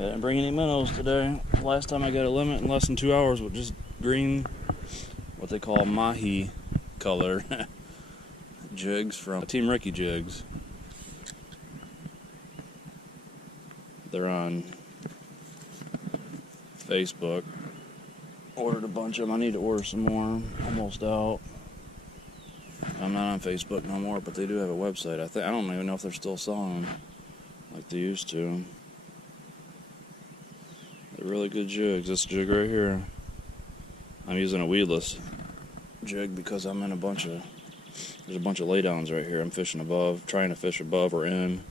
I didn't bring any minnows today. Last time I got a limit in less than 2 hours with just green, what they call mahi color jigs from Team Ricky Jigs. They're on Facebook. Ordered a bunch of them. I need to order some more. Almost out. I'm not on Facebook no more, but they do have a website. I don't even know if they're still selling them like they used to. They're really good jigs. This jig right here, I'm using a weedless jig because I'm in there's a bunch of laydowns right here. I'm fishing above, trying to fish above or in.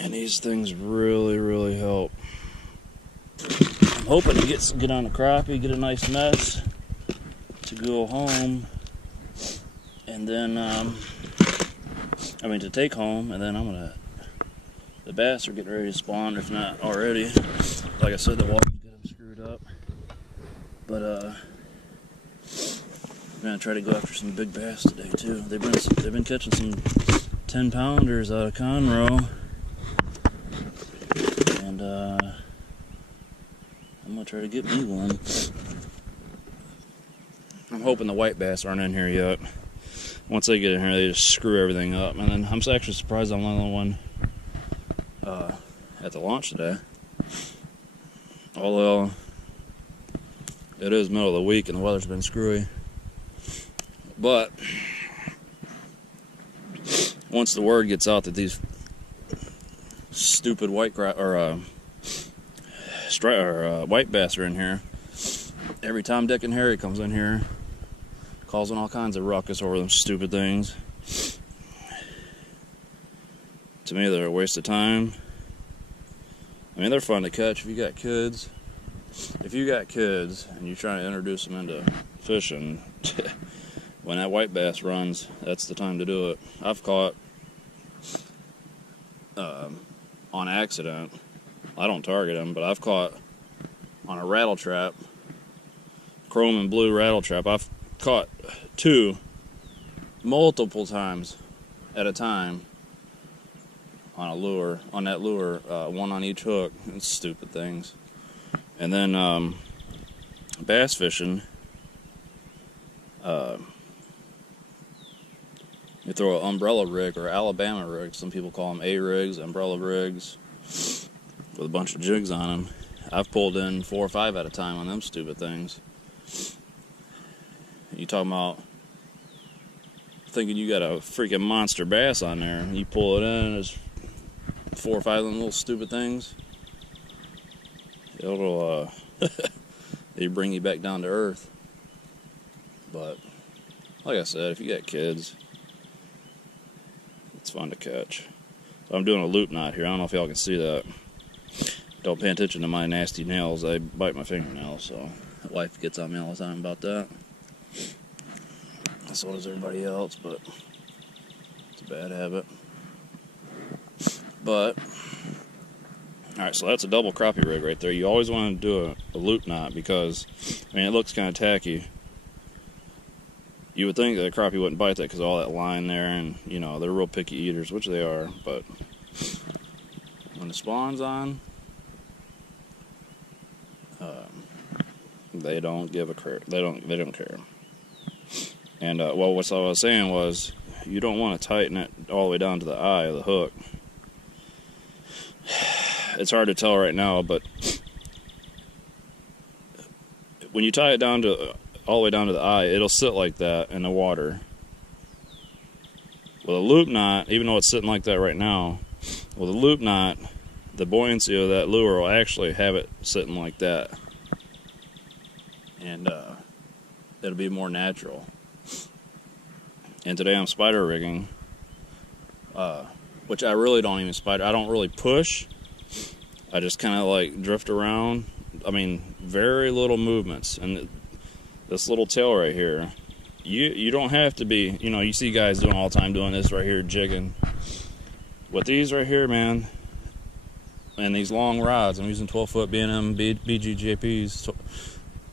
And these things really, really help. I'm hoping to get on a crappie, get a nice mess to go home, and then, to take home, and then the bass are getting ready to spawn, if not already. Like I said, the water's got them screwed up. But, I'm gonna try to go after some big bass today, too. They've been catching some 10-pounders out of Conroe. And, I'm gonna try to get me one. I'm hoping the white bass aren't in here yet. Once they get in here, they just screw everything up. And then I'm actually surprised I'm the only one at the launch today. Although it is middle of the week and the weather's been screwy. But once the word gets out that these stupid white bass are in here, every time Dick and Harry comes in here, causing all kinds of ruckus over them stupid things. To me, they're a waste of time. I mean, they're fun to catch if you got kids. If you got kids and you're trying to introduce them into fishing, when that white bass runs, that's the time to do it. I've caught on accident. I don't target them, but I've caught on a rattle trap, chrome and blue rattle trap. I've caught two multiple times at a time on that lure, one on each hook. It's stupid things. And then bass fishing, you throw an umbrella rig or Alabama rig. Some people call them A-rigs, umbrella rigs, with a bunch of jigs on them. I've pulled in 4 or 5 at a time on them stupid things. You talking about thinking you got a freaking monster bass on there, and you pull it in, and there's 4 or 5 of them little stupid things. It'll bring you back down to earth. But like I said, if you got kids, it's fun to catch. So I'm doing a loop knot here. I don't know if y'all can see that. Don't pay attention to my nasty nails. I bite my fingernails, so my wife gets on me all the time about that. So does everybody else, but it's a bad habit. But, alright, so that's a double crappie rig right there. You always want to do a loop knot because, it looks kind of tacky. You would think that a crappie wouldn't bite that because of all that line there, and, they're real picky eaters, which they are, but when the spawn's on, they don't give a crap. They don't care. And what I was saying was, you don't want to tighten it all the way down to the eye of the hook. It's hard to tell right now, but when you tie it all the way down to the eye, it'll sit like that in the water. With a loop knot, even though it's sitting like that right now, with a loop knot, the buoyancy of that lure will actually have it sitting like that. And it'll be more natural. And today I'm spider rigging, which I really don't even spider. I don't really push. I just kind of like drift around. Very little movements. And this little tail right here, you don't have to be, you see guys doing all the time doing this right here, jigging. With these right here, man, and these long rods, I'm using 12-foot B&M BGJPs.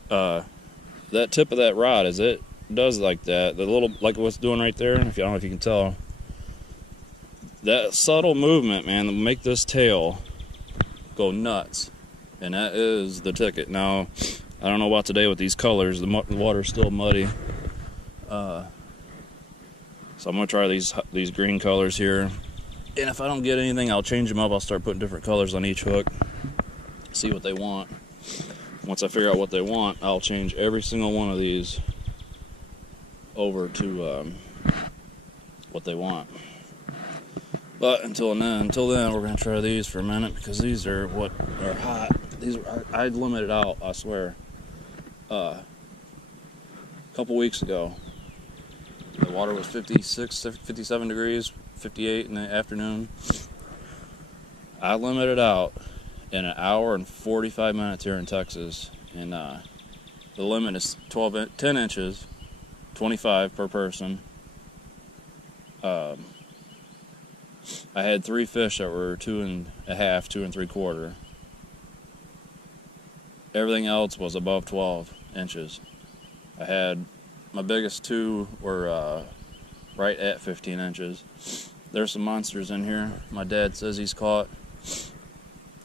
That tip of that rod, as it does like that, the little, like what's doing right there, I don't know if you can tell, that subtle movement, man, will make this tail go nuts. And that is the ticket. Now, I don't know about today with these colors. The water's still muddy. So I'm gonna try these green colors here. And if I don't get anything, I'll change them up. I'll start putting different colors on each hook. See what they want. Once I figure out what they want, I'll change every single one of these over to what they want. But until then, we're gonna try these for a minute because these are what are hot. I limited out, I swear. A couple weeks ago, the water was 56, 57 degrees, 58 in the afternoon. I limited out in an hour and 45 minutes here in Texas, and the limit is 10 inches, 25 per person. I had 3 fish that were 2 1/2, 2 3/4. Everything else was above 12 inches. I had my biggest 2 were right at 15 inches. There's some monsters in here. My dad says he's caught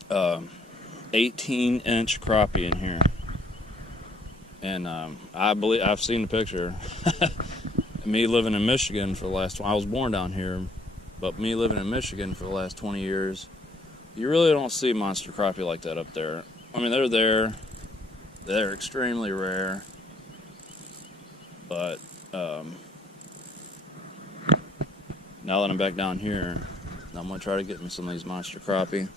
18-inch crappie in here, and I believe I've seen the picture. Me living in Michigan for the last, I was born down here, but me living in Michigan for the last 20 years, you really don't see monster crappie like that up there. I mean, they're there. They're extremely rare, but now that I'm back down here, I'm gonna try to get me some of these monster crappie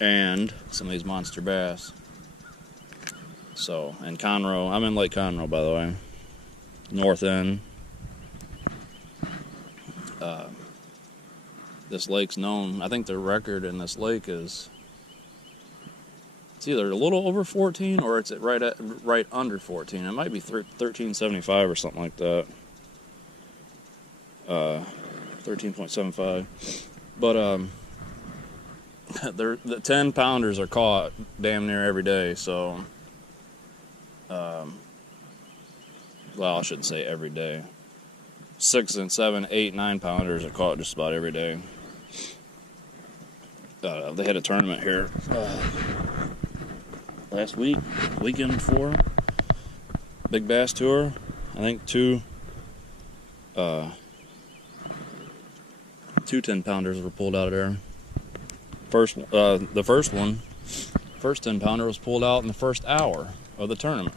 and some of these monster bass. So, and Conroe, I'm in Lake Conroe, by the way, north end. This lake's known, I think the record in this lake is, it's either a little over 14 or it's right under 14. It might be 1375 or something like that. 13.75. But the 10 pounders are caught damn near every day. So, well, I shouldn't say every day. 6 and 7, 8, 9 pounders are caught just about every day. They had a tournament here last weekend before, big bass tour. I think two 10-pounders were pulled out of there. The first 10-pounder was pulled out in the first hour of the tournament.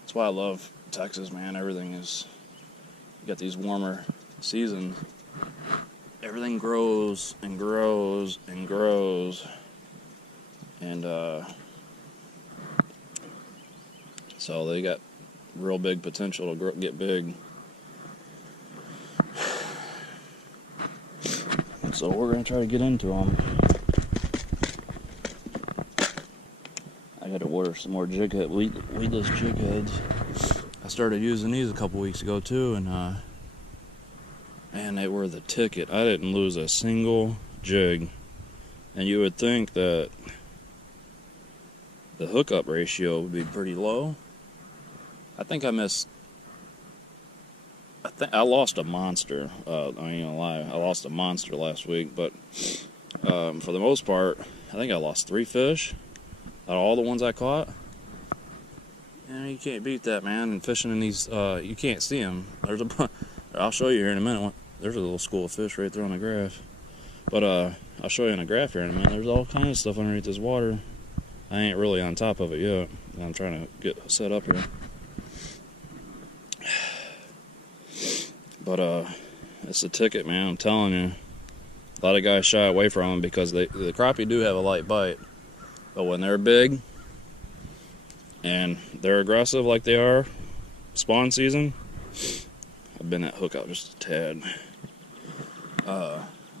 That's why I love Texas, man. Everything is, you got these warmer seasons. Everything grows and grows and grows, and so they got real big potential to get big. So we're gonna try to get into them. I got to order some more weedless jig heads. I started using these a couple weeks ago too, and man, they were the ticket. I didn't lose a single jig, and you would think that the hookup ratio would be pretty low. I think I lost a monster. I ain't gonna lie, I lost a monster last week, but for the most part, I think I lost 3 fish out of all the ones I caught. And you can't beat that, man. And fishing in these, you can't see them. I'll show you here in a minute. There's a little school of fish right there on the graph. But I'll show you in a graph here in a minute. There's all kinds of stuff underneath this water. I ain't really on top of it yet. I'm trying to get set up here. But it's a ticket, man. I'm telling you. A lot of guys shy away from them because the crappie do have a light bite. But when they're big and they're aggressive like they are spawn season, I've been that hook out just a tad.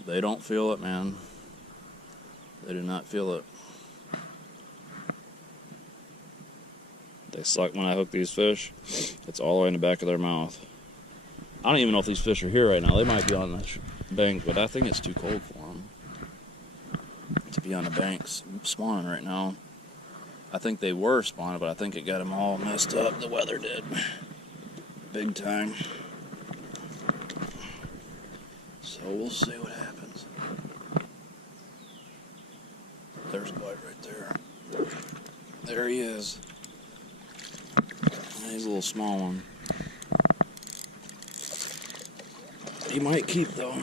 They don't feel it, man. They do not feel it. They suck when I hook these fish. It's all the way in the back of their mouth. I don't even know if these fish are here right now. They might be on the bank, but I think it's too cold for them to be on the banks spawning right now. I think they were spawning, but I think it got them all messed up. The weather did. Big time. So we'll see what happens. There's a bite right there. There he is. He's a little small one. He might keep though.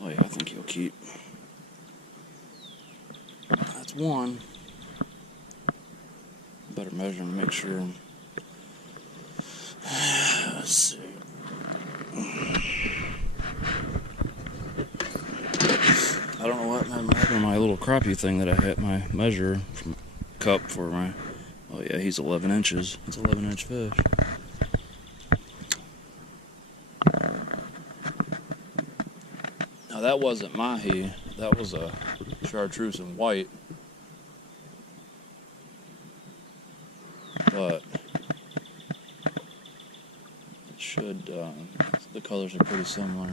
Oh yeah, I think he'll keep. That's one. Better measure and make sure. Let's see. I don't know what happened to my little crappie thing that I had my measure from cup for my. Oh yeah, he's 11 inches. It's an 11-inch fish. Now that wasn't mahi. That was a chartreuse and white. But it should. The colors are pretty similar.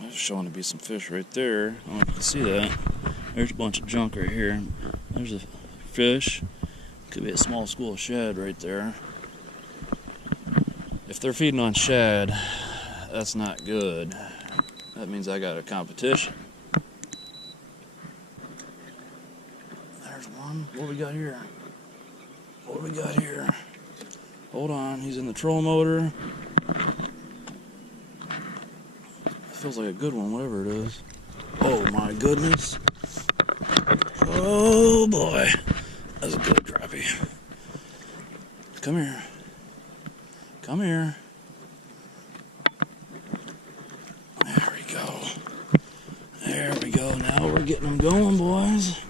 There's showing to be some fish right there. I don't know if you can see that. There's a bunch of junk right here. There's a fish. Could be a small school of shad right there. If they're feeding on shad, that's not good. That means I got a competition. There's one. What we got here? What we got here? Hold on, he's in the trolling motor. Feels like a good one, whatever it is. Oh my goodness. Oh boy. That's a good crappie. Come here. Come here. There we go. There we go. Now we're getting them going, boys.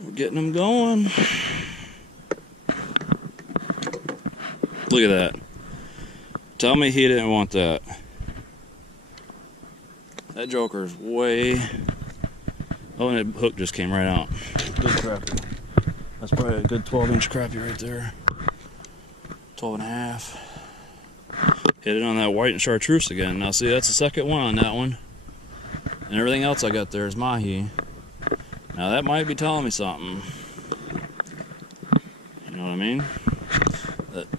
We're getting them going. Look at that. Tell me he didn't want that. That joker's way... Oh, and the hook just came right out. Good crappie. That's probably a good 12-inch crappie right there. 12 and a half. Hit it on that white and chartreuse again. Now see, that's the second one on that one. And everything else I got there is mahi. Now that might be telling me something. You know what I mean?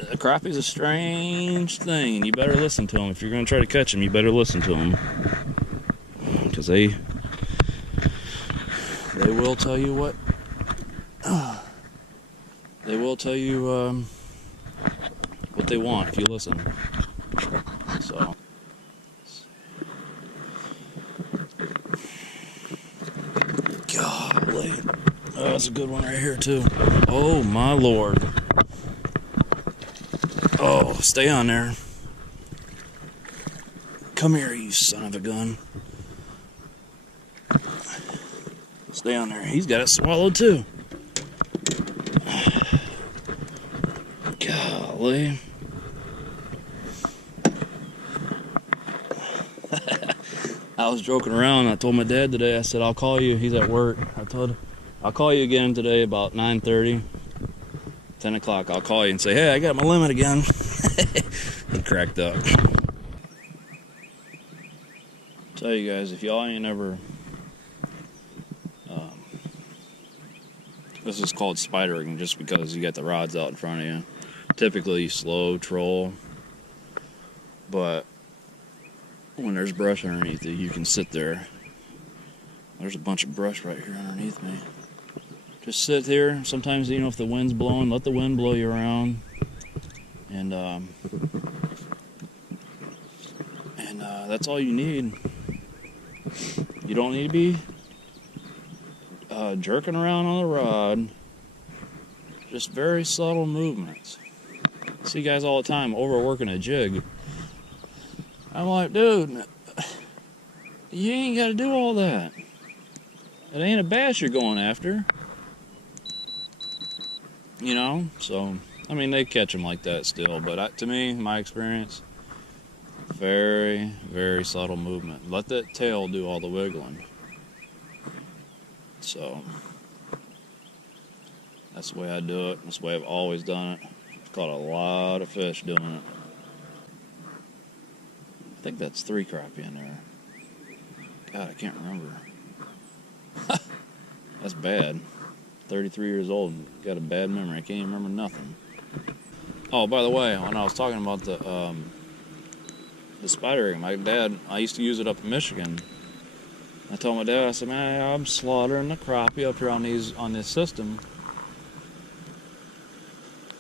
A crappie's a strange thing, and you better listen to them. If you're going to try to catch them, you better listen to them. Because they will tell you what... they will tell you what they want if you listen. So... Golly. Oh, that's a good one right here, too. Oh, my Lord. Oh, stay on there. Come here, you son of a gun. Stay on there. He's got it swallowed, too. Golly. I was joking around. I told my dad today, I said, I'll call you. He's at work. I told him, I'll call you again today about 9:30. 10 o'clock, I'll call you and say, hey, I got my limit again. He cracked up. Tell you guys, if y'all ain't ever... this is called spidering just because you got the rods out in front of you. Typically, you slow troll. But when there's brush underneath you, you can sit there. There's a bunch of brush right here underneath me. Just sit here. Sometimes, you know, if the wind's blowing, let the wind blow you around. And that's all you need. You don't need to be jerking around on the rod. Just very subtle movements. I see guys all the time overworking a jig. I'm like, dude, you ain't got to do all that. It ain't a bass you're going after. You know, so, I mean, they catch them like that still, but to me, my experience, very, very subtle movement. Let that tail do all the wiggling. So, that's the way I do it. That's the way I've always done it. I've caught a lot of fish doing it. I think that's 3 crappie in there. God, I can't remember. That's bad. 33 years old, got a bad memory. I can't even remember nothing. Oh, by the way, when I was talking about the spider rig, my dad, I used to use it up in Michigan. I told my dad, I said, man, I'm slaughtering the crappie up here on this system.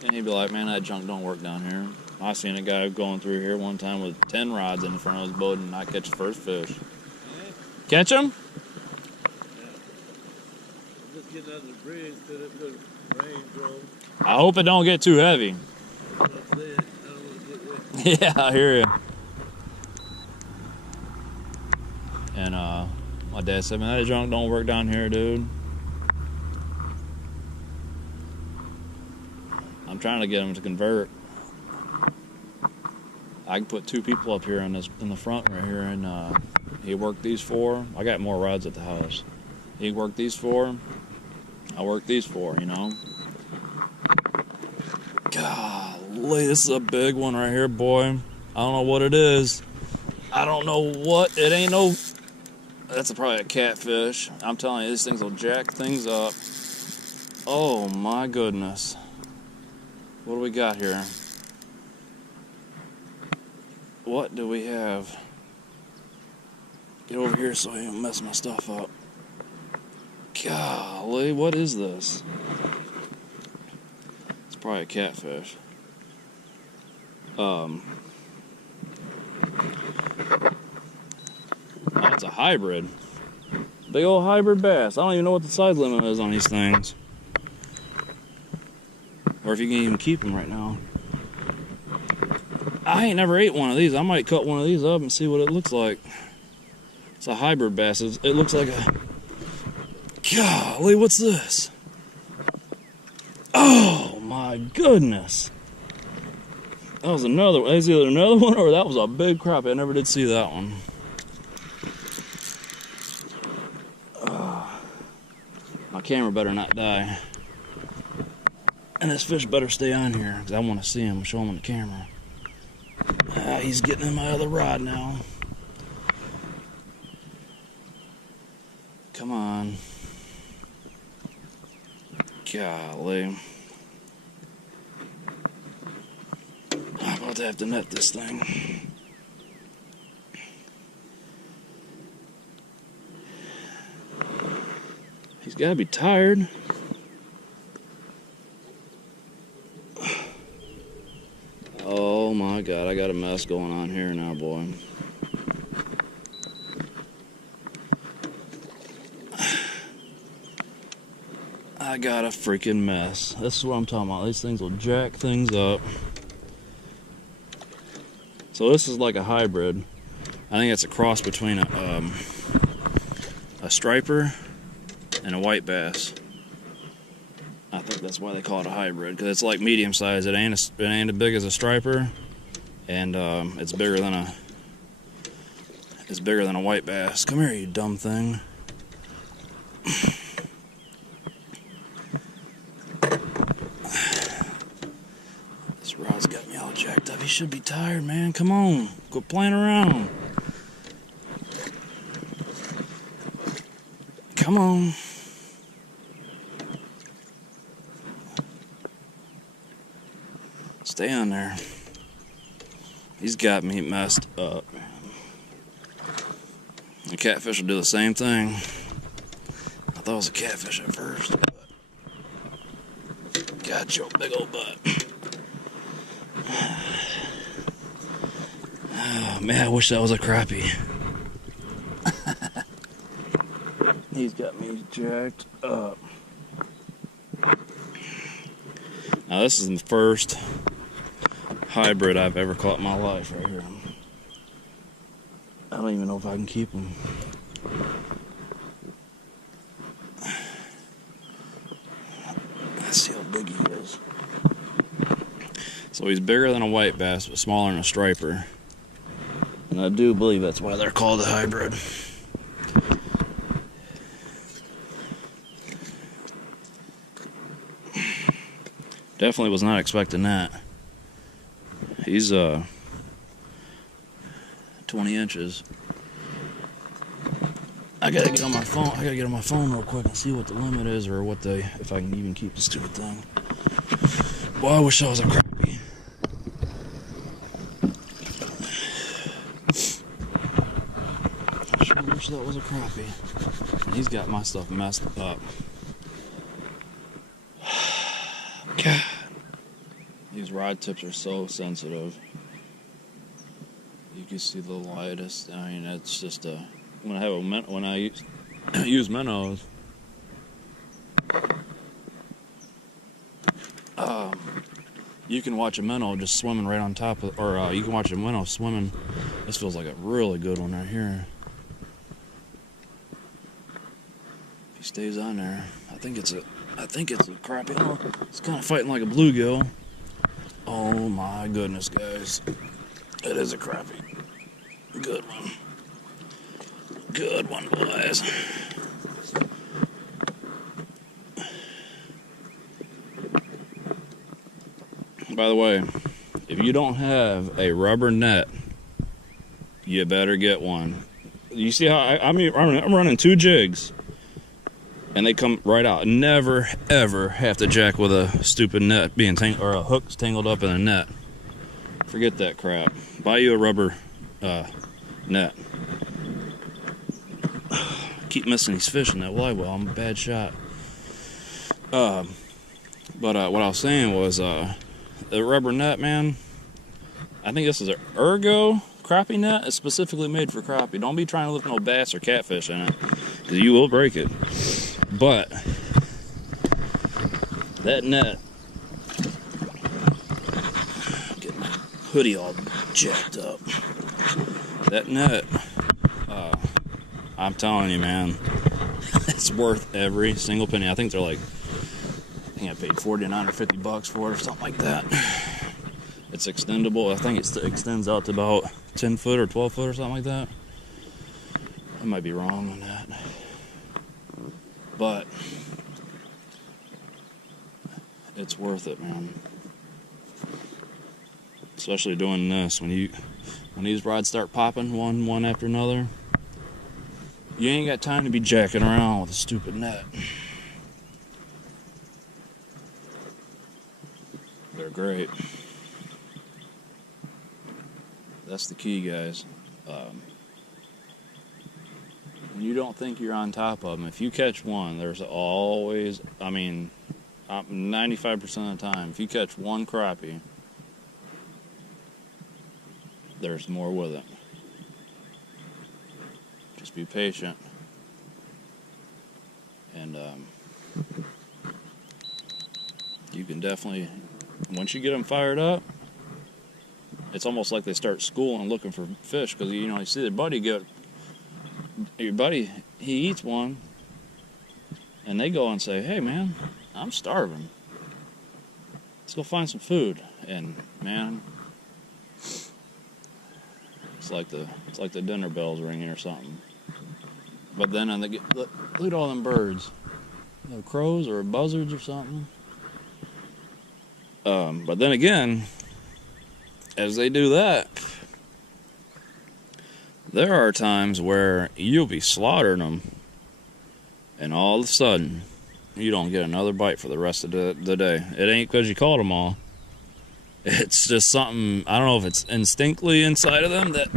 And he'd be like, man, that junk don't work down here. I seen a guy going through here one time with 10 rods in front of his boat and not catch the first fish. Catch him? Just getting under the bridge till it good rain drove. I hope it don't get too heavy. That's what I'm saying. I don't want to get wet. Yeah, I hear you. And my dad said, man, that junk don't work down here, dude. I'm trying to get him to convert. I can put 2 people up here in the front right here, and he worked these 4. I got more rods at the house. He worked these 4. I worked these 4, you know. Golly, this is a big one right here, boy. I don't know what it is. I don't know what. It ain't no. That's probably a catfish. I'm telling you, these things will jack things up. Oh my goodness. What do we got here? What do we have? Get over here so I don't mess my stuff up. Golly, what is this? It's probably a catfish. Oh, it's a hybrid. Big old hybrid bass. I don't even know what the size limit is on these things. Or if you can even keep them right now. I ain't never ate one of these. I might cut one of these up and see what it looks like. It's a hybrid bass. It looks like a... Golly, what's this? Oh my goodness. That was another one. That was either another one or that was a big crappie. I never did see that one. My camera better not die. And this fish better stay on here because I want to see him, show him on the camera. He's getting in my other rod now. Come on. Golly. I'm about to have to net this thing. He's got to be tired. Oh my God, I got a mess going on here now, boy. I got a freaking mess. This is what I'm talking about. These things will jack things up. So this is like a hybrid. I think it's a cross between a striper and a white bass. I think that's why they call it a hybrid, because it's like medium size. It ain't as big as a striper, and it's bigger than a white bass. Come here, you dumb thing. This rod's got me all jacked up. He should be tired, man. Come on, quit playing around. Come on. Stay on there. He's got me messed up, man. The catfish will do the same thing. I thought it was a catfish at first, but got your big old butt. Oh, man, I wish that was a crappie. He's got me jacked up. Now this is the first hybrid I've ever caught in my life right here. I don't even know if I can keep him. Let's see how big he is. So he's bigger than a white bass, but smaller than a striper. And I do believe that's why they're called a hybrid. Definitely was not expecting that. He's 20 inches. I gotta get on my phone. I gotta get on my phone real quick and see what the limit is, or what they, if I can even keep the stupid thing. Boy, I wish that was a crappie. I sure wish that was a crappie. He's got my stuff messed up. God, these rod tips are so sensitive. You can see the lightest. I mean, it's just a. When I use minnows, you can watch a minnow just swimming right on top of, or you can watch a minnow swimming. This feels like a really good one right here. If he stays on there, I think it's a crappie. Oh, it's kind of fighting like a bluegill. Oh my goodness, guys, it is a crappie. Good one. Good one, boys. By the way, if you don't have a rubber net, you better get one. You see how I'm running 2 jigs, and they come right out. Never ever have to jack with a stupid net being tangled, or a hook's tangled up in a net. Forget that crap. Buy you a rubber net. Keep missing these fish in that live well. I'm a bad shot. But what I was saying was, the rubber net, man, I think this is an ergo crappie net. It's specifically made for crappie. Don't be trying to lift no bass or catfish in it, because you will break it. But that net, get my hoodie all jacked up. That net, I'm telling you, man, it's worth every single penny. I think they're like, I think I paid $49 or $50 for it or something like that. It's extendable. I think it extends out to about 10 foot or 12 foot or something like that. I might be wrong on that. But it's worth it, man. Especially doing this. When these rods start popping one after another, you ain't got time to be jacking around with a stupid net. They're great. That's the key, guys. When you don't think you're on top of them, if you catch one, there's always, 95% of the time, if you catch one crappie, there's more with it. Just be patient. And you can definitely, once you get them fired up, it's almost like they start schooling looking for fish, because you see their buddy he eats one, and they go and say, "Hey man, I'm starving. Let's go find some food." And man, it's like the dinner bells ringing or something. But then look at all them birds, crows or buzzards or something. But then again, as they do that, there are times where you'll be slaughtering them, and all of a sudden, you don't get another bite for the rest of the day. It ain't because you caught them all. It's just something, I don't know if it's instinctively inside of them that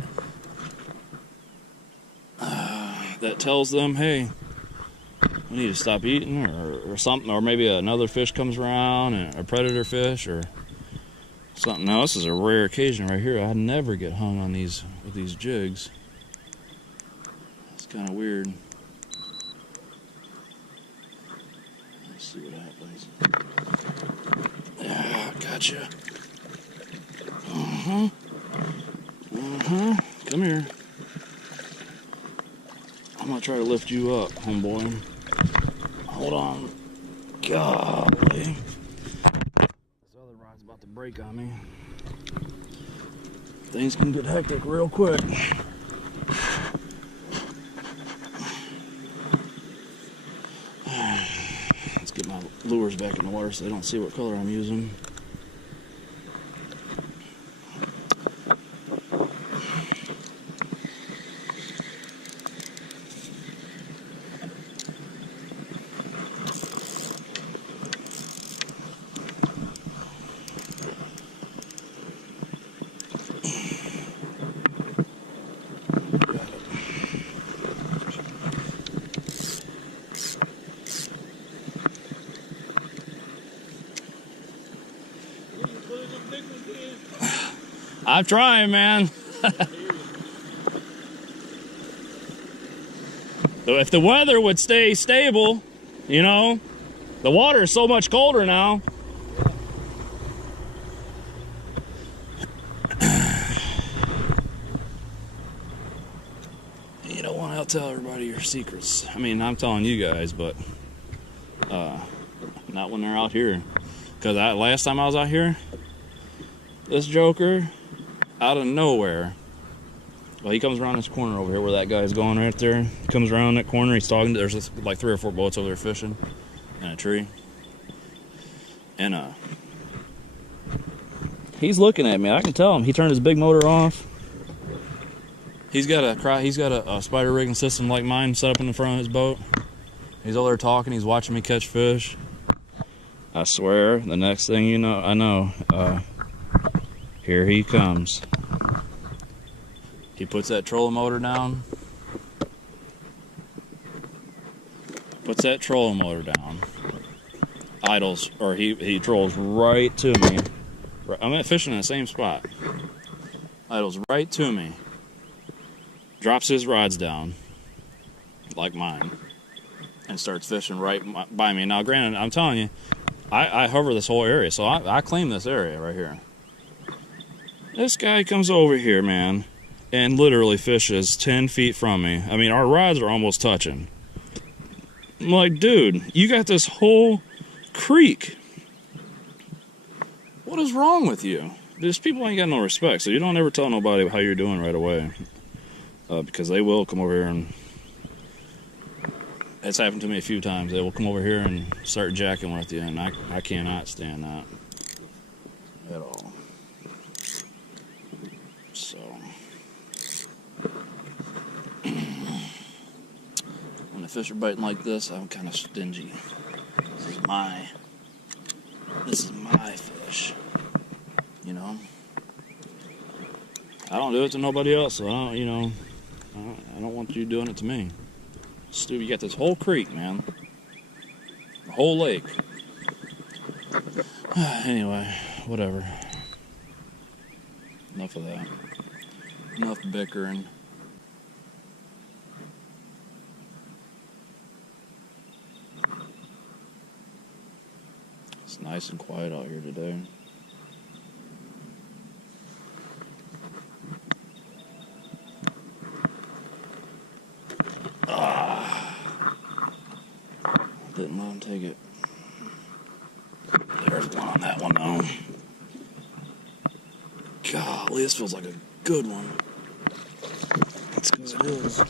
tells them, hey, we need to stop eating, or something, or maybe another fish comes around, a predator fish, or something. Now, this is a rare occasion right here. I never get hung on these with these jigs. It's kind of weird. Let's see what happens. Yeah, gotcha. Come here. I'm gonna try to lift you up, homeboy. Hold on. Golly. This other rod's about to break on me. Things can get hectic real quick. Let's get my lures back in the water so they don't see what color I'm using. I'm trying, man. So if the weather would stay stable, you know, the water is so much colder now. You don't want to tell everybody your secrets. I mean, I'm telling you guys, but not when they're out here. Because last time I was out here, this joker, out of nowhere, well, he comes around this corner over here where that guy's going right there. He comes around that corner, he's talking. There's like 3 or 4 boats over there fishing in a tree. And he's looking at me. I can tell him. He turned his big motor off. He's got a spider rigging system like mine set up in the front of his boat. He's over there talking. He's watching me catch fish. I swear, the next thing you know, I know, here he comes. He puts that trolling motor down. Puts that trolling motor down. Idles, or he trolls right to me. I'm fishing in the same spot. Idles right to me. Drops his rods down, like mine, and starts fishing right by me. Now, granted, I'm telling you, I hover this whole area, so I claim this area right here. This guy comes over here, man, and literally fishes 10 feet from me. I mean, our rods are almost touching. I'm like, dude, you got this whole creek. What is wrong with you? These people ain't got no respect, so you don't ever tell nobody how you're doing right away. Because they will come over here and... It's happened to me a few times. They will come over here and start jacking with you, and I cannot stand that at all. So... when the fish are biting like this, I'm kind of stingy. This is my fish. You know? I don't do it to nobody else, so I don't, you know... I don't want you doing it to me. Stu, you got this whole creek, man. The whole lake. Anyway, whatever. Enough of that. Enough bickering. It's nice and quiet out here today. Didn't let him take it. There's one on that one though. Golly, this feels like a good one. That's because it is.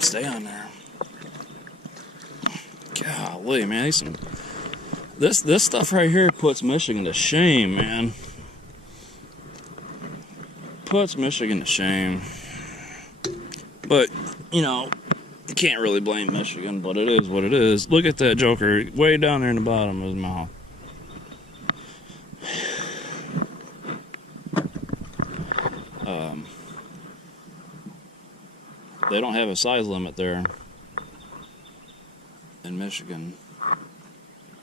Stay on there. Golly, man, this stuff right here puts Michigan to shame, man. Puts Michigan to shame. But, you know, you can't really blame Michigan, but it is what it is. Look at that joker way down there in the bottom of his mouth. They don't have a size limit there in Michigan.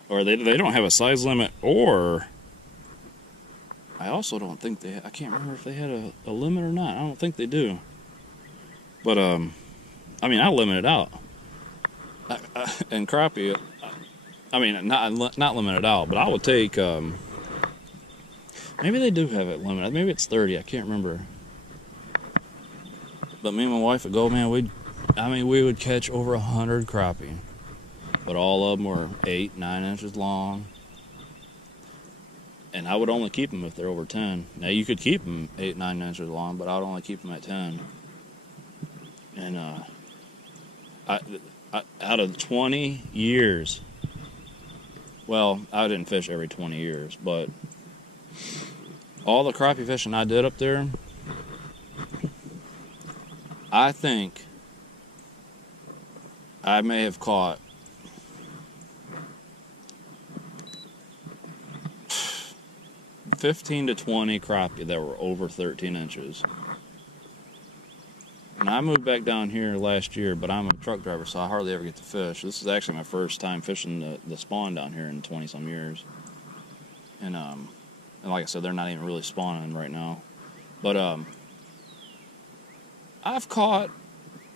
Or they don't have a size limit, or I also don't think I can't remember if they had a limit or not. I don't think they do. But, I mean, I limit it out. And crappie, I mean, not limit it out, but I would take, maybe they do have it limited. Maybe it's 30, I can't remember. But me and my wife would go, man, we would catch over 100 crappie. But all of them were 8, 9 inches long. And I would only keep them if they're over 10. Now, you could keep them 8, 9 inches long, but I would only keep them at 10. And I out of 20 years, well, I didn't fish every 20 years, but all the crappie fishing I did up there, I think I may have caught 15 to 20 crappie that were over 13 inches. And I moved back down here last year, but I'm a truck driver, so I hardly ever get to fish. This is actually my first time fishing the spawn down here in 20-some years. And And like I said, they're not even really spawning right now. But I've caught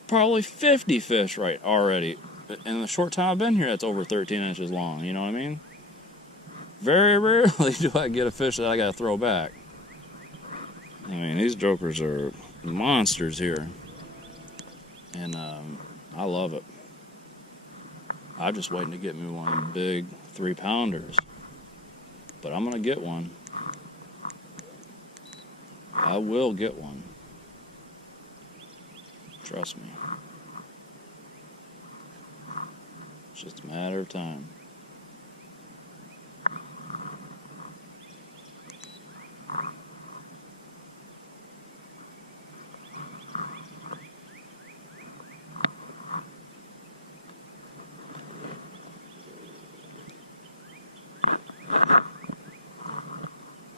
probably 50 fish already. In the short time I've been here, that's over 13 inches long. You know what I mean? Very rarely do I get a fish that I gotta throw back. I mean, these jokers are monsters here. And I love it. I'm just waiting to get me one of the big 3-pounders. But I'm gonna get one. I will get one. Trust me. It's just a matter of time.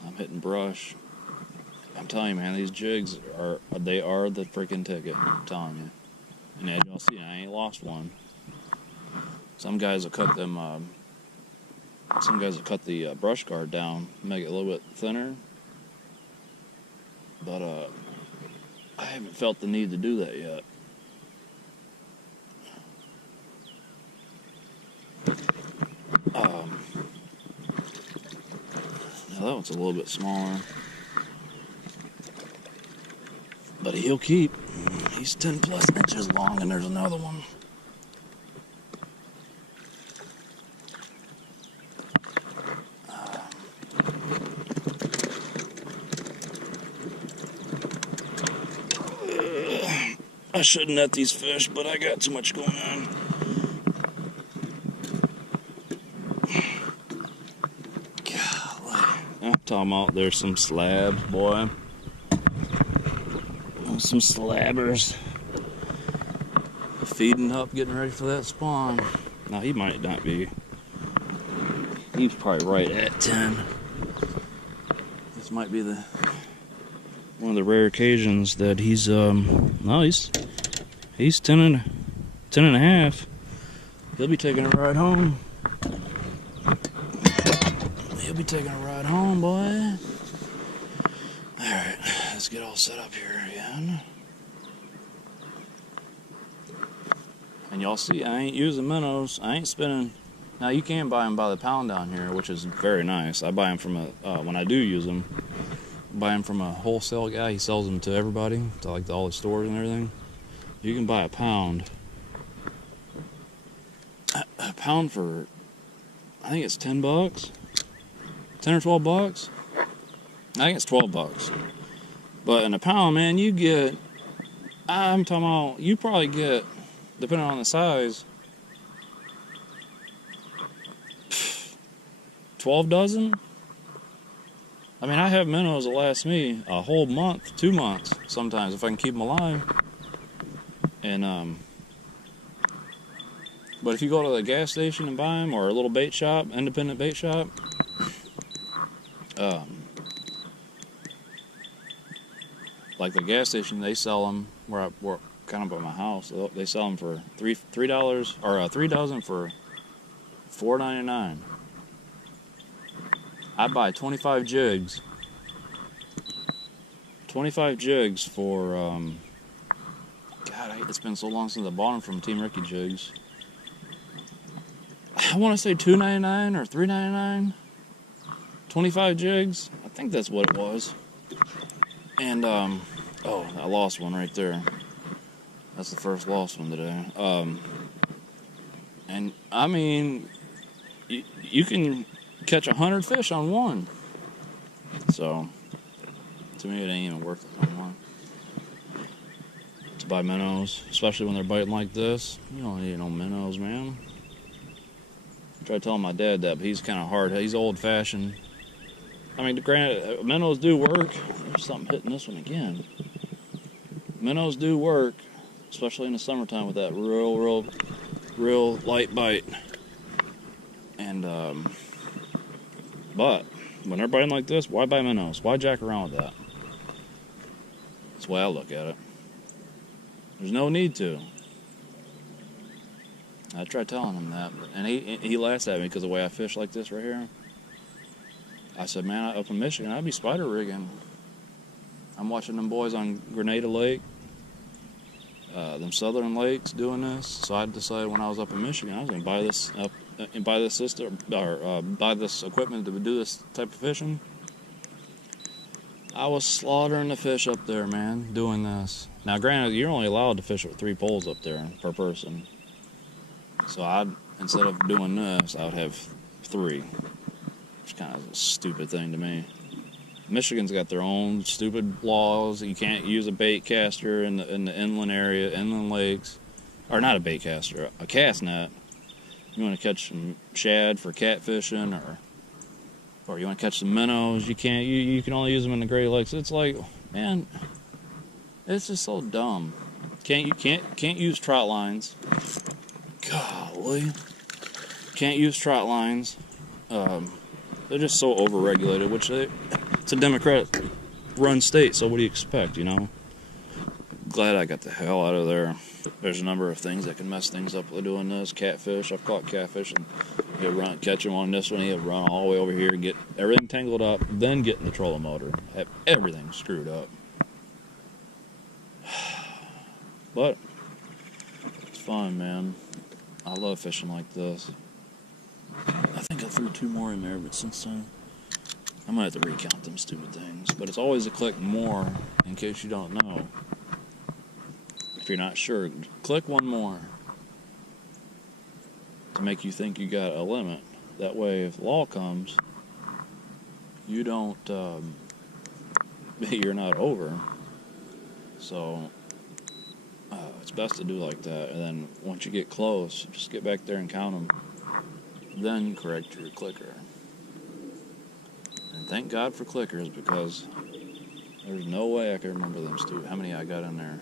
I'm hitting brush. I'm telling you, man, these jigs are the freaking ticket. I'm telling you. And as y'all see, I ain't lost one. Some guys will cut them. Some guys will cut the brush guard down, make it a little bit thinner. But I haven't felt the need to do that yet. Now that one's a little bit smaller, but he'll keep. He's 10 plus inches long, and there's another one. I shouldn't net these fish, but I got too much going on. Golly. I'm talking about there's some slabs, boy. Some slabbers. Feeding up, getting ready for that spawn. Now, he might not be. He's probably right at 10. This might be one of the rare occasions that he's he's 10 and a half. He'll be taking a ride home. He'll be taking a ride home, boy. Alright, let's get all set up here again. And y'all see, I ain't using minnows. I ain't spending. Now, you can buy them by the pound down here, which is very nice. I buy them from when I do use them, buy them from a wholesale guy. He sells them to everybody, to like all the stores and everything. You can buy a pound. A pound for, I think it's $10, 10 or 12 bucks. I think it's 12 bucks. But in a pound, man, you get. I'm talking about. You probably get, depending on the size, 12 dozen. I mean, I have minnows that last me a whole month, 2 months sometimes, if I can keep them alive. And but if you go to the gas station and buy them, or a little bait shop, independent bait shop, like the gas station, they sell them where I work, kind of by my house. They sell them for $3 or 3 dozen for $4.99. I buy 25 jigs. 25 jigs for God, it's been so long since I bought them from Team Ricky Jigs. I want to say $2.99 or $3.99. 25 jigs. I think that's what it was. And oh, I lost one right there. That's the first lost one today. And I mean, you can catch 100 fish on one. So to me, it ain't even worth it no more to buy minnows, especially when they're biting like this. You don't need no minnows, man. I tried telling my dad that, but he's kind of hard. He's old-fashioned. I mean, granted, minnows do work. There's something hitting this one again. Minnows do work, especially in the summertime with that real light bite. And but when they're biting like this, why buy minnows? Why jack around with that? That's the way I look at it. There's no need to. I tried telling him that, and he laughs at me because of the way I fish like this right here. I said, man, up in Michigan, I'd be spider rigging. I'm watching them boys on Grenada Lake, them southern lakes doing this. So I decided when I was up in Michigan, I was going to buy this system, or buy this equipment to do this type of fishing. I was slaughtering the fish up there, man, doing this. Now, granted, you're only allowed to fish with 3 poles up there per person. So instead of doing this, I would have 3, which is kind of a stupid thing to me. Michigan's got their own stupid laws. You can't use a bait caster in the inland area, inland lakes, or not a bait caster, a cast net. You want to catch some shad for catfishing, or you want to catch some minnows. You can't. You can only use them in the Great Lakes. It's like, man, it's just so dumb. Can't use trot lines. Golly, can't use trot lines. They're just so overregulated, which it's a Democrat-run state, so what do you expect, you know? Glad I got the hell out of there. There's a number of things that can mess things up with doing this. Catfish, I've caught catfish, and he'll catch him on this one, he'll run all the way over here, get everything tangled up, then get in the trolling motor. Have everything screwed up. But it's fun, man. I love fishing like this. I think I threw 2 more in there, but since then, I might have to recount them stupid things. But it's always a click more, in case you don't know. If you're not sure, click 1 more to make you think you got a limit. That way, if law comes, you don't, you're not over. So, it's best to do like that. And then once you get close, just get back there and count them. Then correct your clicker. And thank God for clickers, because there's no way I can remember them stupid. How many I got in there?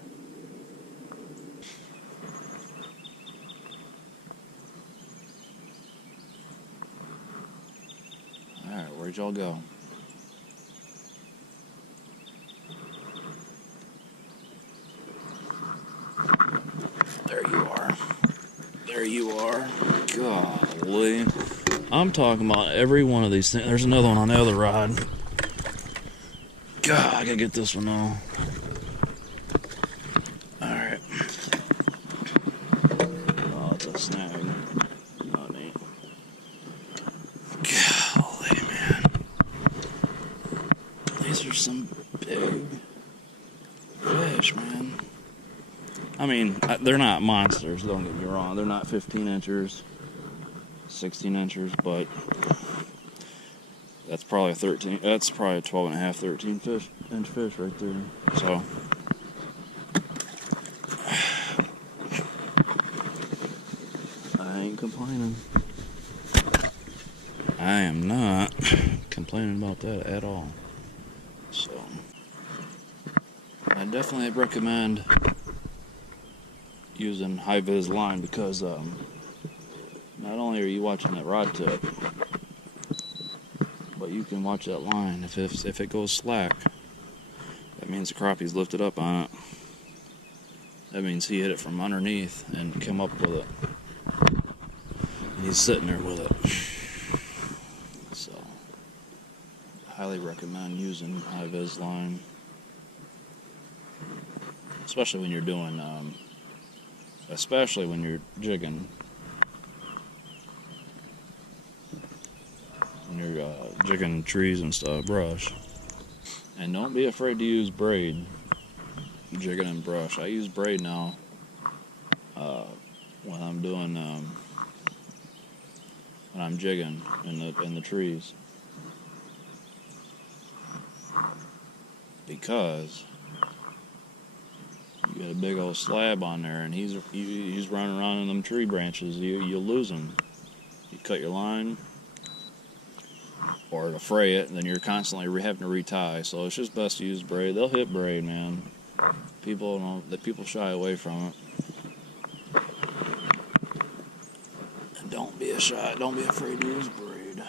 Alright, where'd y'all go? There you are. There you are. Golly. I'm talking about every one of these things. There's another one on the other rod. God, I gotta get this one on. Alright. Oh, it's a snag. Not neat. Golly, man. These are some big fish, man. I mean, they're not monsters, don't get me wrong. They're not 15 inchers, 16 inchers, but that's probably a 12 and a half, 13 inch fish right there. So, I ain't complaining. I am not complaining about that at all. So, I definitely recommend using high-vis line, because not only are you watching that rod tip, but you can watch that line. If it goes slack, that means the crappie's lifted up on it. That means he hit it from underneath and come up with it, and he's sitting there with it. So, highly recommend using high-vis line, especially when you're doing especially when you're jigging. When you're jigging trees and stuff, brush. And don't be afraid to use braid. Jigging and brush. I use braid now when I'm doing when I'm jigging in the trees, because you got a big old slab on there, and he's running around in them tree branches. You'll lose him. You cut your line, or to fray it, and then you're constantly having to retie. So it's just best to use braid. They'll hit braid, man. People shy away from it. And don't be afraid to use braid.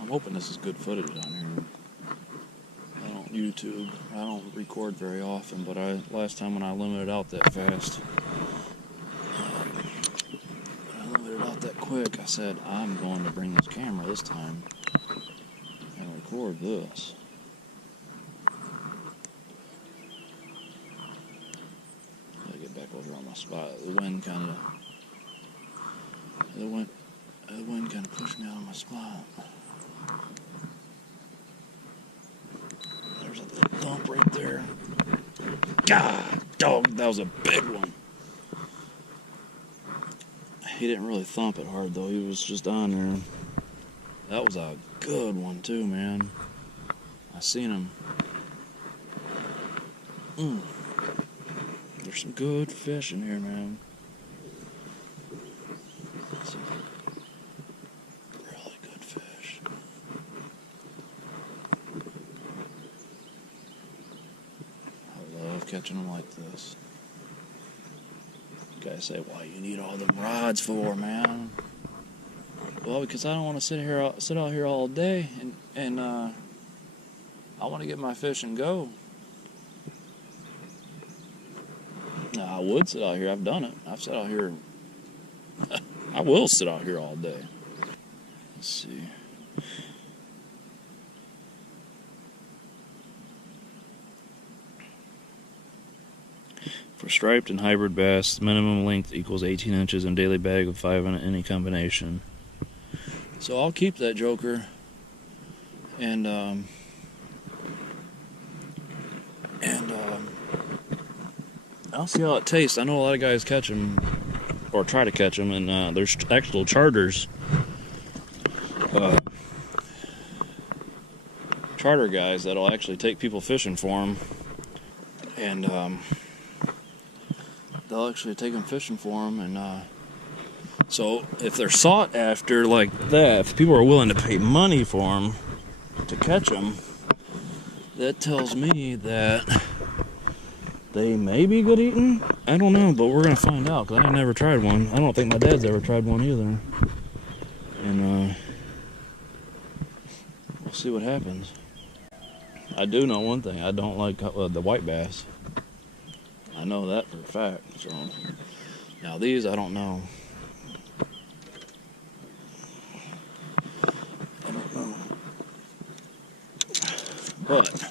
I'm hoping this is good footage on here. I don't YouTube. I don't record very often, but last time when I limited out that fast, I limited out that quick, I said, I'm going to bring this camera this time and record this. Gotta get back over on my spot. The wind kind of pushed me out of my spot. There's a thump right there. God, dog, that was a big one. He didn't really thump it hard though. He was just on there. That was a good one too, man. I seen him. There's some good fish in here, man. Some really good fish. I love catching them like this. You guys say, why you need all them rods for, man? Well, because I don't want to sit out here all day, and I want to get my fish and go. Now, I would sit out here. I've done it. I've sat out here. I will sit out here all day. Let's see. For striped and hybrid bass, minimum length equals 18 inches and daily bag of 5 in any combination. So I'll keep that joker, and I'll see how it tastes. I know a lot of guys catch them, or try to catch them, and there's actual charters. Charter guys that'll actually take people fishing for them, and they'll actually take them fishing for them, and so if they're sought after like that, if people are willing to pay money for them to catch them, that tells me that they may be good eating. I don't know, but we're gonna find out, because I ain't never tried one. I don't think my dad's ever tried one either, and we'll see what happens. I do know one thing: I don't like the white bass. I know that for a fact. So now these, I don't know. But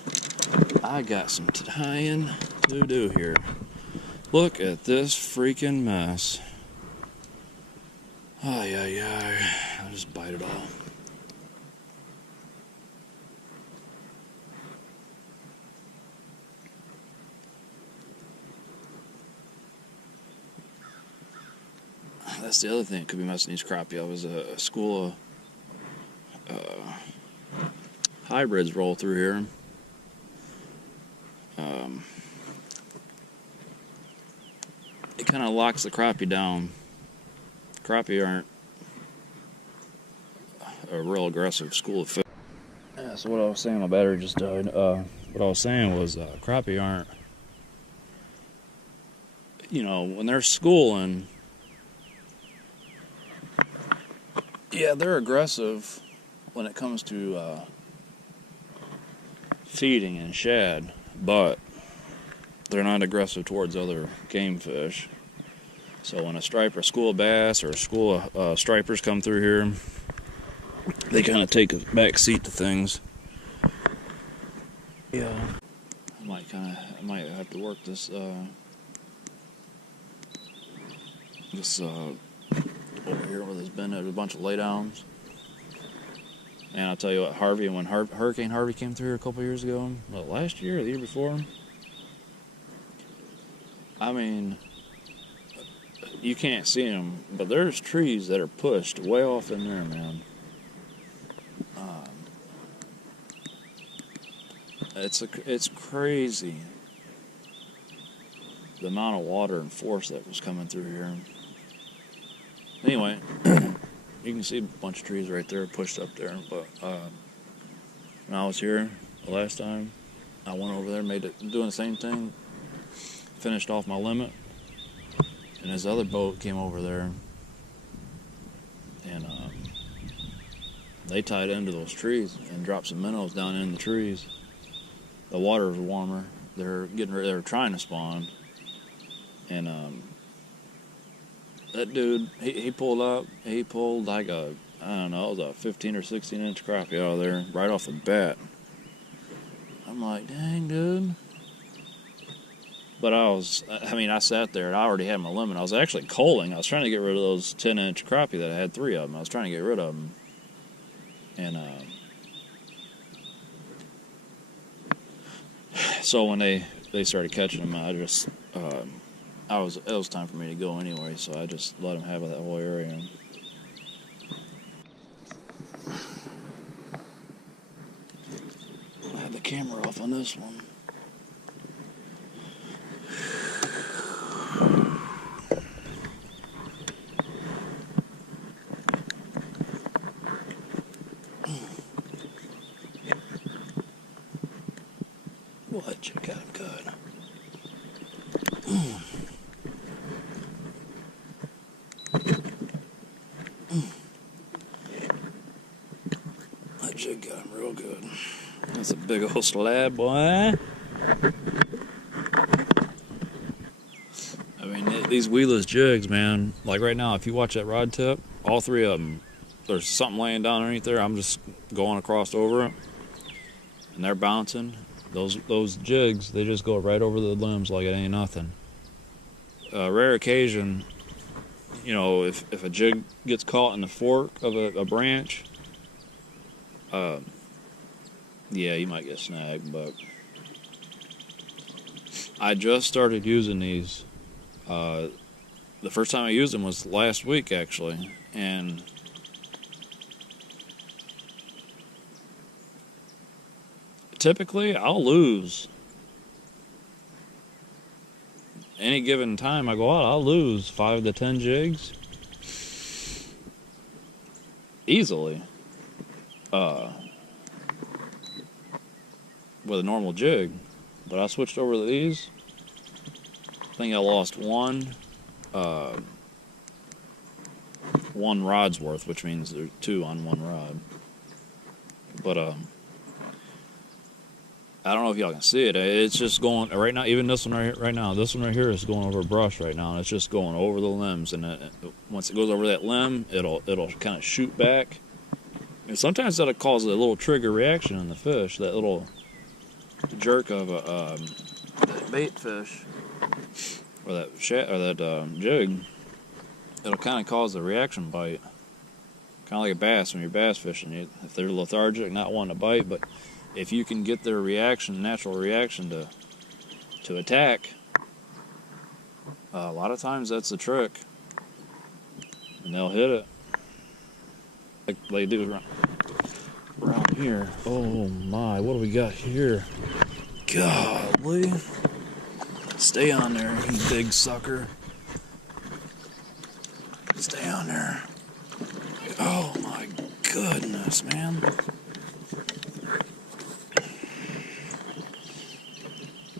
I got some tying to do here. Look at this freaking mess. Ay, ay, ay. I'll just bite it all. That's the other thing that could be messing these crappie. I was a school of hybrids roll through here. It kind of locks the crappie down. Crappie aren't a real aggressive school of fish. Yeah, so what I was saying, my battery just died. What I was saying was crappie aren't, you know, when they're schooling, yeah, they're aggressive when it comes to feeding and shad, but they're not aggressive towards other game fish. So when a striper, school of bass or a school of stripers come through here, they kind of take a back seat to things. Yeah, I might have to work this over here where there's been a bunch of laydowns. And I'll tell you what, Harvey, when Hurricane Harvey came through here a couple years ago, well, last year or the year before, I mean, you can't see them, but there's trees that are pushed way off in there, man. It's crazy the amount of water and force that was coming through here. Anyway, you can see a bunch of trees right there pushed up there, but when I was here the last time, I went over there, doing the same thing, finished off my limit, and his other boat came over there, and they tied into those trees and dropped some minnows down in the trees. the water's warmer. They're getting ready, they're trying to spawn. And that dude, he pulled up. He pulled like a, I don't know, it was a 15 or 16 inch crappie out of there right off the bat. I'm like, dang, dude. But I sat there and I already had my limit. I was actually culling. I was trying to get rid of those 10 inch crappie that I had 3 of them. I was trying to get rid of them. And so when they started catching them, I just, it was time for me to go anyway, so I just let them have that whole area. I had the camera off on this one. What? You got him good. That jig got him real good. That's a big old slab, boy. I mean, these weedless jigs, man. Like right now, if you watch that rod tip, all 3 of them, there's something laying down underneath there. I'm just going across over it, and they're bouncing. Those jigs, they just go right over the limbs like it ain't nothing. Rare occasion, you know, if a jig gets caught in the fork of a branch, yeah, you might get snagged. But I just started using these. The first time I used them was last week, actually, and typically I'll lose. Any given time I go out, I'll lose 5 to 10 jigs easily with a normal jig. But I switched over to these. I think I lost one rod's worth, which means there's 2 on 1 rod. But I don't know if y'all can see it. It's just going right now. Even this one right now, this one right here is going over brush right now, and it's just going over the limbs. And once it goes over that limb, it'll kind of shoot back. And sometimes that'll cause a little trigger reaction in the fish. That little jerk of a bait fish or that jig. It'll kind of cause a reaction bite, kind of like a bass when you're bass fishing. If they're lethargic, not wanting to bite, but if you can get their natural reaction to attack, a lot of times that's the trick, and they'll hit it like they do around here. Oh my, what do we got here? Golly, stay on there, you big sucker. Stay on there. Oh my goodness, man.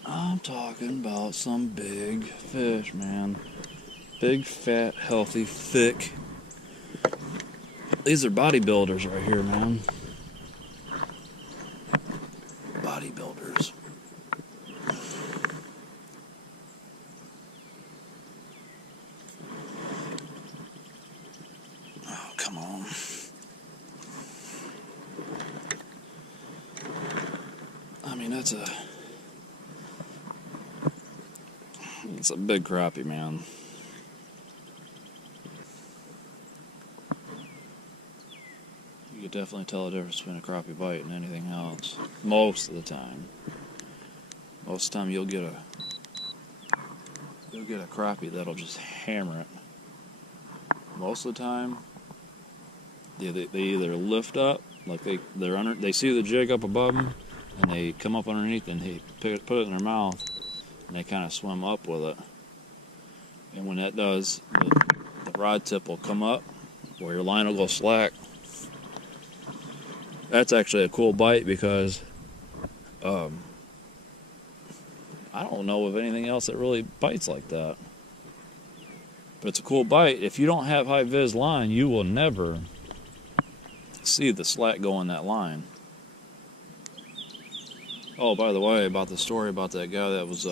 I'm talking about some big fish, man. Big, fat, healthy, thick. These are bodybuilders right here, man. Bodybuilders. Oh, come on. I mean, it's a big crappie, man. You could definitely tell the difference between a crappie bite and anything else. Most of the time. Most of the time you'll get a crappie that'll just hammer it. Most of the time, they either lift up, like they see the jig up above them, and they come up underneath and they put it in their mouth. And they kind of swim up with it. And when that does, the rod tip will come up where your line will go slack. That's actually a cool bite because I don't know of anything else that really bites like that. But it's a cool bite. If you don't have high-vis line, you will never see the slack go in that line. Oh, by the way, about the story about that guy that was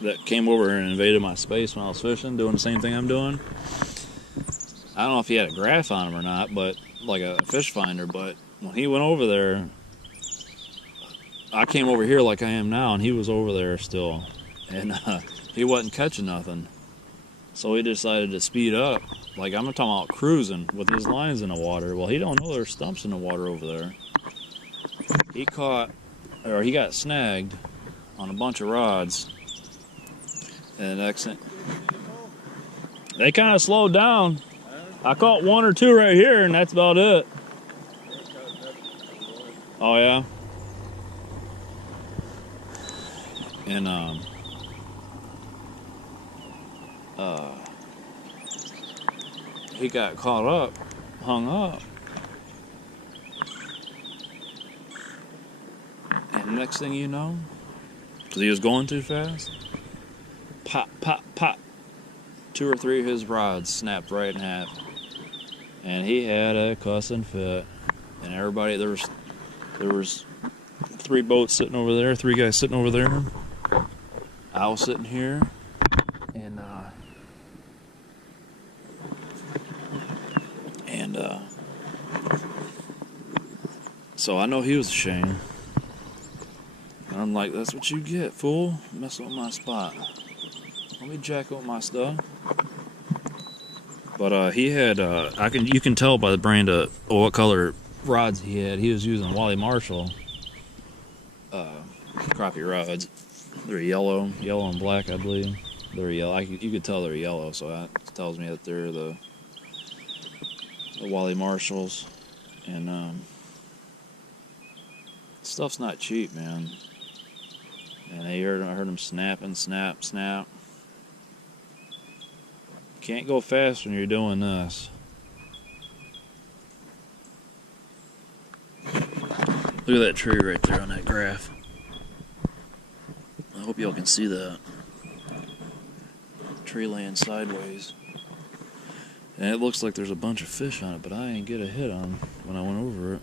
that came over and invaded my space when I was fishing, doing the same thing I'm doing. I don't know if he had a graph on him or not, but like a fish finder. But when he went over there, I came over here like I am now, and he was over there still, and he wasn't catching nothing. So he decided to speed up. Like, I'm talking about cruising with his lines in the water. Well, he don't know there's stumps in the water over there. He got snagged on a bunch of rods. And the next thing, they kind of slowed down. I caught one or two right here, and that's about it. Oh, yeah? And, he got caught up, hung up. And next thing you know, because he was going too fast, pop, pop, pop. 2 or 3 of his rods snapped right in half. And he had a cussing fit. And everybody, there was 3 boats sitting over there, 3 guys sitting over there. I was sitting here, and so I know he was ashamed. And I'm like, that's what you get, fool, messing with my spot. Let me jack up my stuff. But he had, you can tell by the brand of what color rods he had. He was using Wally Marshall crappie rods. They're yellow and black, I believe. They're yellow. You could tell they're yellow, so that tells me that they're the Wally Marshalls. And stuff's not cheap, man. And I heard them snapping, snap, snap. Can't go fast when you're doing this. Look at that tree right there on that graph. I hope y'all can see that. Tree laying sideways. And it looks like there's a bunch of fish on it, but I didn't get a hit on when I went over it.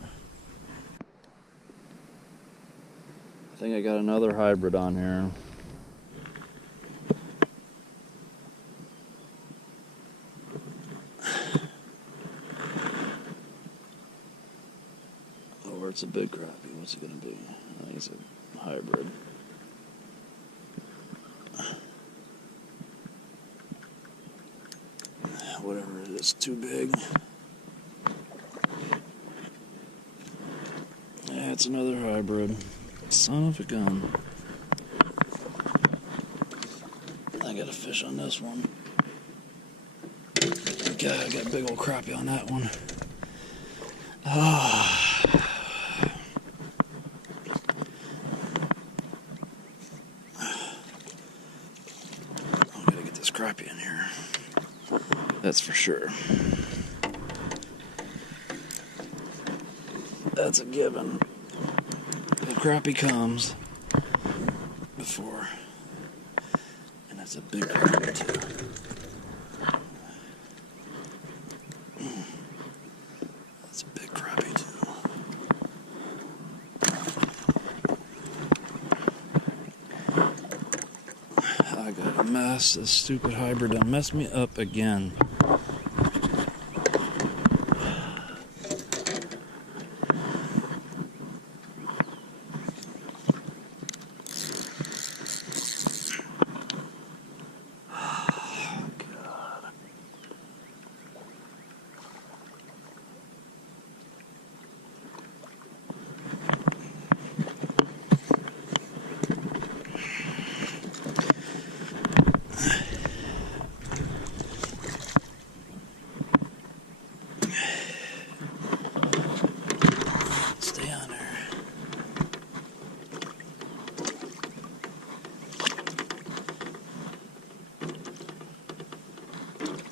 I think I got another hybrid on here. Or it's a big crappie. What's it gonna be? I think it's a hybrid. Whatever it is, too big. Yeah, it's another hybrid. Son of a gun. I got a fish on this one. God, I got a big old crappie on that one. Ah. I'm gonna get this crappie in here. That's for sure. That's a given. The crappie comes before, and that's a big crappie too. That's a big crappie too. I got a mess. This stupid hybrid done messed me up again.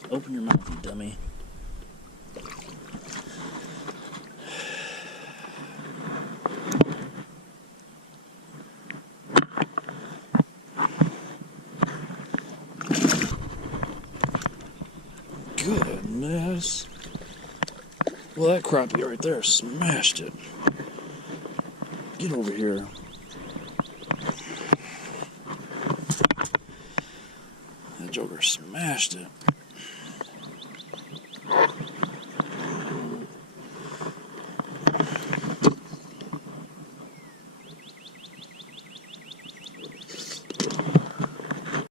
Open your mouth, you dummy. Well, that crappie right there smashed it. Get over here. That joker smashed it.